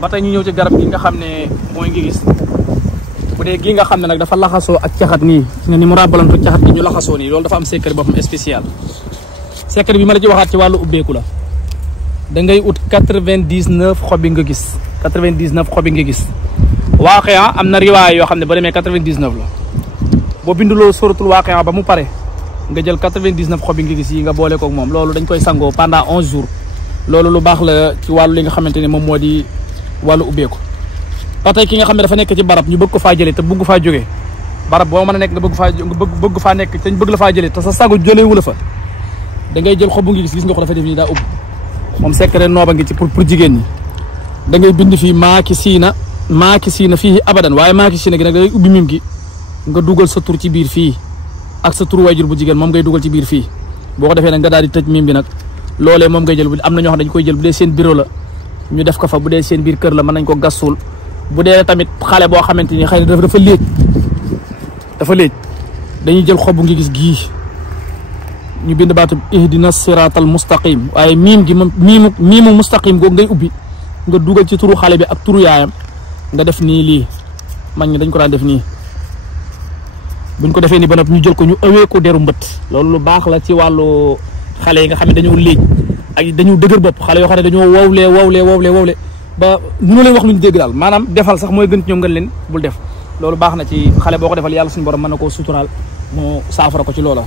ba tey ñu ñëw ci garab gi nga xam ne mooy ngi gis bu dee gii nga xam ne nag dafa laxasoo ak caxat nii ne ni mu ràbbalantu caxat gi ñu laxasoo nii loolu dafa am secret boppam spécial. secret bi ma la ci waxaat ci wàllu ubbeeku la da ngay ut 99 xob yi nga gis 99 xob yi nga gis Waaqia am na riwaay yoo xam ne ba demee 99 la boo binduloo suratul Waaqia ba mu pare nga jël 99 xob yi nga gis yi nga boole koog moom loolu dañ koy sangoo pendant 11 jours loolu lu baax la ci wàllu li nga xamante ne moom moo di wàllu ubbeeku. ba tey ki nga xam ne dafa nekk ci barab ñu bëgg ko faa jëlee te bëgg faa jógee barab boo mën a nekk nga bëgg faa nekk te ñu bëgg la faa jëlee te sa sagu jëleewu la fa da ngay jël xob bu ngi gis nga ko dafa def nii daa ubb moom secret nooba ngi ci pour jigéen ñi da ngay bind fii maaki siina fii abadan waaye maaki siina gi nag da ngay ubbi mim gi nga dugal sa tur ci biir fii ak sa tur waajur bu jigéen moom ngay dugal ci biir fii boo ko defee nag nga daal di tëj mim gi nag loolee moom ngay jël am na ñoo xam dañ koy jël bu dee seen bureau la ñu def ko fa bu dee seen biir kër la mën nañ ko gasul bu dee tamit xale boo xamante ni xëy na dafa léej dañuy jël xobu ngi gis gii ñu bind baatu ihdina siratal mustaqim waaye miim gi miimu mustaqim googu ngay ubbi nga dugal ci turu xale bi ak turu yaayam nga def nii lii mag ñi dañ ko daan def nii buñ ko defee nii ba noppi ñu jël ko ñu ëwee ko deru mbët loolu lu baax la ci wàllu xale yi nga xam ne dañoo léej ak dañoo dëgër bopp xale yoo xam ne dañoo wowlee ba mënu leen wax luñ dégg daal maanaam defal sax mooy gën ci ñoom ngeen leen bul def loolu baax na ci xale boo ko defal yàlla suñu borom mën na koo suturaal mu saafara ko ci loola